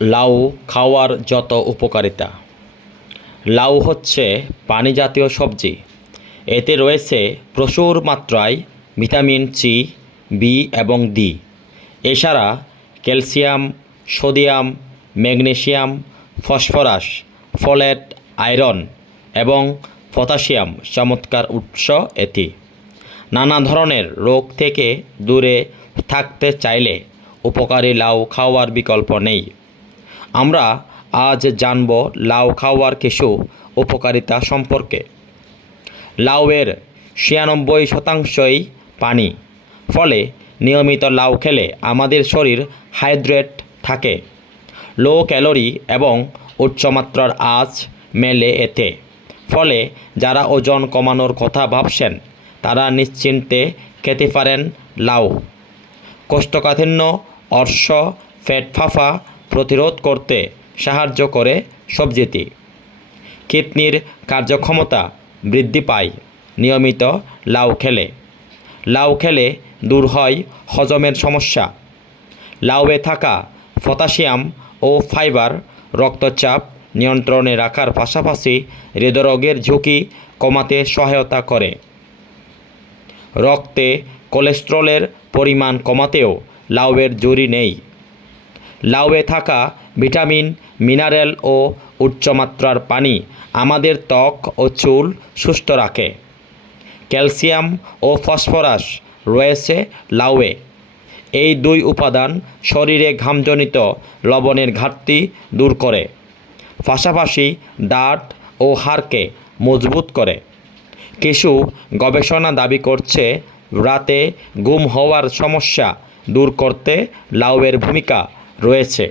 লাউ খাওয়ার যত উপকারিতা। লাউ হচ্ছে পানি জাতীয় সবজি। এতে রয়েছে প্রচুর মাত্রায় ভিটামিন সি বি এবং ডি এছাড়া calcium, sodium, magnesium, phosphorus, folate, iron এবং পটাশিয়াম চমৎকার উৎস এটি। নানা ধরনের রোগ থেকে দূরে থাকতে চাইলে উপকারী লাউ খাওয়ার বিকল্প নেই। আমরা আজ জানব লাউ খাওয়ার কিছু উপকারিতা সম্পর্কে। লাউয়ের ছিয়ানব্বই শতাংশই পানি, ফলে নিয়মিত লাউ খেলে আমাদের শরীর হাইড্রেট থাকে, লো ক্যালোরি এবং উচ্চমাত্রার আঁচ মেলে এতে। ফলে যারা ওজন কমানোর কথা ভাবছেন, তারা নিশ্চিন্তে খেতে পারেন লাউ। কোষ্ঠকাঠিন্য, অর্শ, ফ্যাট ফাফা প্রতিরোধ করতে সাহায্য করে সবজিটি কিডনির কার্যক্ষমতা বৃদ্ধি পায়, নিয়মিত লাউ খেলে। লাউ খেলে দূর হয় হজমের সমস্যা। লাউয়ে থাকা পটাশিয়াম ও ফাইবার রক্তচাপ নিয়ন্ত্রণে রাখার পাশাপাশি হৃদরোগের ঝুঁকি কমাতে সহায়তা করে। রক্তে কোলেস্টেরলের পরিমাণ কমাতেও লাউয়ের জুরি নেই। লাউয়ে থাকা ভিটামিন, মিনারেল ও উচ্চমাত্রার পানি আমাদের ত্বক ও চুল সুস্থ রাখে। ক্যালসিয়াম ও ফসফরাস রয়েছে লাউয়ে। এই দুই উপাদান শরীরে ঘামজনিত লবণের ঘাটতি দূর করে, পাশাপাশি দাঁত ও হাড়কে মজবুত করে। কিছু গবেষণা দাবি করছে, রাতে গুম হওয়ার সমস্যা দূর করতে লাউয়ের ভূমিকা রয়েছে।